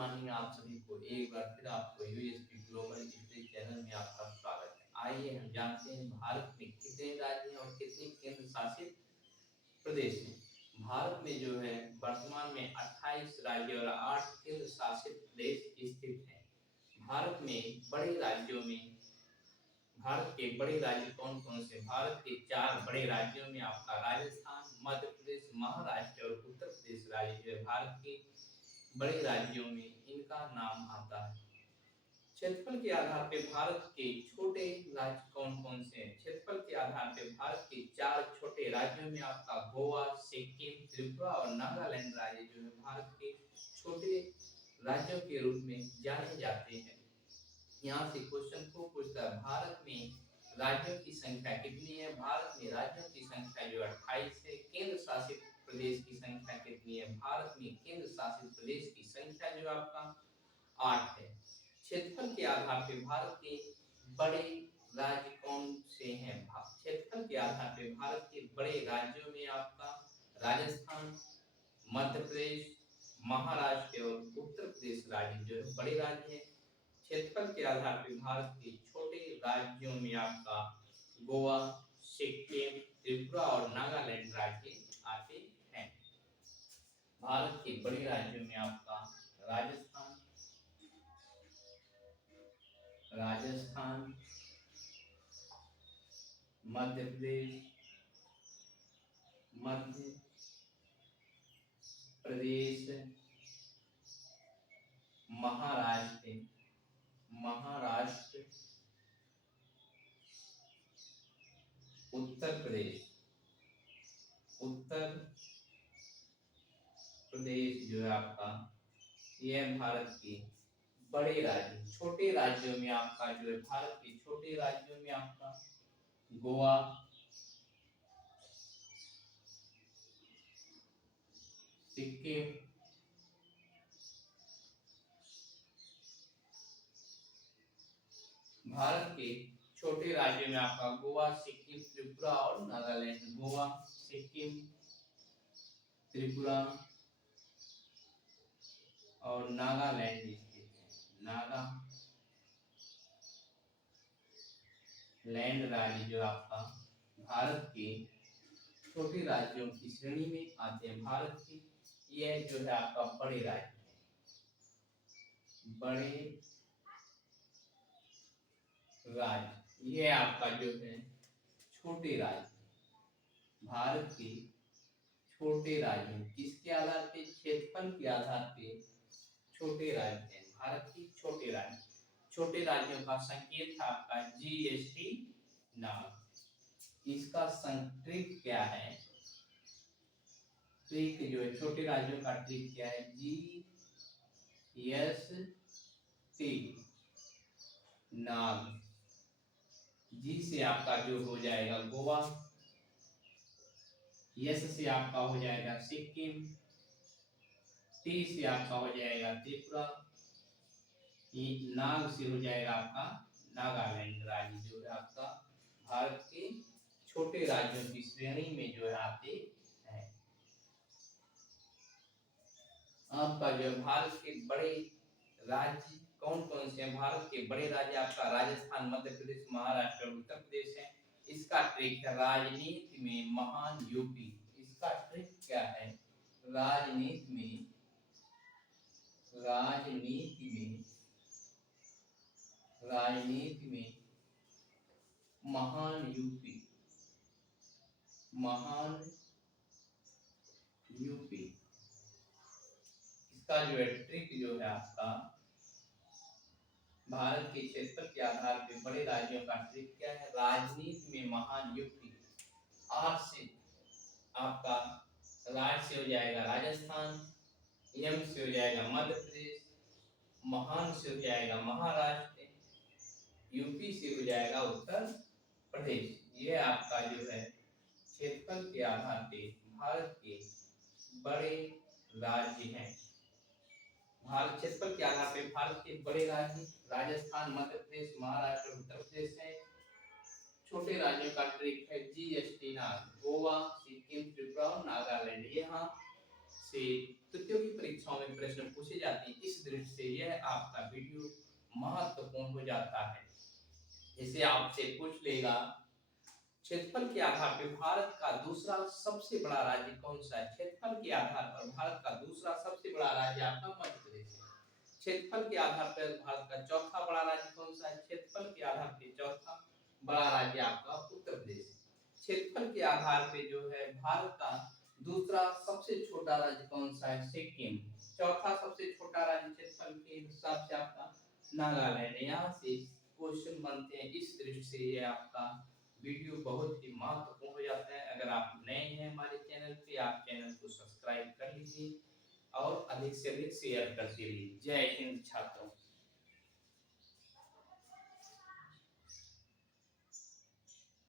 Morning आप सभी को एक बार फिर आपको यूएसपी ग्लोबल हिस्ट्री चैनल में आपका स्वागत है। आइए हम जानते हैं भारत में कितने राज्य हैं और कितने केंद्र शासित प्रदेश हैं। भारत में जो है वर्तमान में 28 राज्य और 8 केंद्र शासित प्रदेश स्थित हैं। भारत में बड़े राज्यों में भारत के बड़े राज्य कौन कौन से? भारत के 4 बड़े राज्यों में आपका राजस्थान, मध्य प्रदेश, महाराष्ट्र और उत्तर प्रदेश राज्य जो है भारत के बड़े राज्यों में इनका नाम आता है। क्षेत्रफल के आधार पे भारत के छोटे राज्य कौन कौन से हैं? क्षेत्रफल के आधार पे भारत के 4 छोटे राज्यों में आपका गोवा, सिक्किम, त्रिपुरा और नागालैंड राज्य जो है भारत के छोटे राज्यों के रूप में जाने जाते हैं। यहाँ से क्वेश्चन को पूछता है भारत में राज्यों की संख्या कितनी है? भारत में राज्यों की संख्या जो 28 है। केंद्र शासित प्रदेश की संख्या कितनी है? भारत में केंद्र शासित प्रदेश की संख्या जो आपका 8 है। क्षेत्रफल के आधार पे भारत के बड़े राज्य कौन से हैं? क्षेत्रफल के आधार पे भारत के बड़े राज्यों में आपका राजस्थान, मध्य प्रदेश, महाराष्ट्र और उत्तर प्रदेश राज्य जो है बड़े राज्य हैं। क्षेत्रफल के आधार पे भारत के छोटे राज्यों में आपका गोवा, सिक्किम, त्रिपुरा और नागालैंड राज्य आते हैं। भारत के बड़े राज्यों में आपका राजस्थान, मध्य प्रदेश, महाराष्ट्र, उत्तर प्रदेश जो है आपका यह भारत के बड़े राज्य। छोटे राज्यों में आपका जो है भारत के छोटे राज्यों में आपका गोवा, सिक्किम, भारत के छोटे राज्यों में आपका गोवा, सिक्किम, त्रिपुरा और नागालैंड। गोवा, सिक्किम, त्रिपुरा और नागालैंड स्थित है। नागालैंड राज्य जो आपका भारत के छोटे राज्यों की श्रेणी में आते हैं। भारत की यह जो है आपका बड़े राज्य है। बड़े राज्य यह आपका जो है छोटे राज्य। भारत के छोटे राज्य किसके आधार पे? क्षेत्रफल के आधार पे छोटे राज्य हैं। भारत के छोटे राज्य। छोटे राज्यों का संकेत था आपका जीएसटी नाम। इसका ट्रिक क्या है? ट्रिक जो है छोटे राज्यों का ट्रिक क्या है? जीएसटी नाम। जी से आपका जो हो जाएगा गोवा, यस से आपका हो जाएगा सिक्किम, टी से आपका हो जाएगा त्रिपुरा, नाग से हो जाएगा आपका नागालैंड राज्य जो है आपका भारत के छोटे राज्यों की श्रेणी में जो है आते हैं। आपका जो भारत के बड़े राज्य कौन कौन से हैं? भारत के बड़े राज्य आपका राजस्थान, मध्य प्रदेश, महाराष्ट्र और उत्तर प्रदेश है। इसका ट्रिक है राजनीति में महान यूपी। इसका ट्रिक क्या है? राजनीति में महान यूपी। इसका जो है ट्रिक जो है आपका भारत के क्षेत्रफल के आधार पे बड़े राज्यों का ट्रिक क्या है? राजनीति में महान यूपी। आर से आपका राज से हो जाएगा राजस्थान, एम से हो जाएगा मध्य प्रदेश, महान से हो जाएगा महाराष्ट्र, यूपी से हो जाएगा उत्तर प्रदेश। यह आपका जो है क्षेत्रफल के आधार पे भारत के बड़े राज्य हैं। भारत क्षेत्रफल के आधार पे भारत के बड़े राज्य राजस्थान, मध्य प्रदेश, महाराष्ट्र और उत्तर प्रदेश है। छोटे राज्यों का ट्रिक है जीएसटी नाम। गोवा, सिक्किम, त्रिपुरा और नागालैंड। यहाँ से प्रतियोगी परीक्षाओं में प्रश्न पूछे जाते हैं। इस इस दृष्टि से यह आपका वीडियो महत्वपूर्ण हो जाता है। इसे आपसे पूछ लेगा क्षेत्रफल के आधार पर भारत का दूसरा सबसे बड़ा राज्य कौन सा है? क्षेत्रफल के आधार पर भारत का दूसरा सबसे बड़ा राज्य आपका मध्य प्रदेश है। क्षेत्रफल के आधार पर भारत का चौथा बड़ा राज्य कौन सा है? क्षेत्रफल के आधार पर चौथा बड़ा राज्य आपका उत्तर प्रदेश है। क्षेत्रफल के आधार पे जो है भारत का दूसरा सबसे छोटा राज्य कौन सा है? सिक्किम। चौथा सबसे छोटा राज्य क्षेत्रफल के हिसाब से आपका नागालैंड। यहाँ से क्वेश्चन बनते हैं। इस दृष्टि से ये आपका वीडियो बहुत ही महत्वपूर्ण हो जाता है। अगर आप नए हैं हमारे चैनल पे, आप चैनल को सब्सक्राइब कर लीजिए और अधिक से अधिक शेयर करते रहिए। जय हिंद छात्र।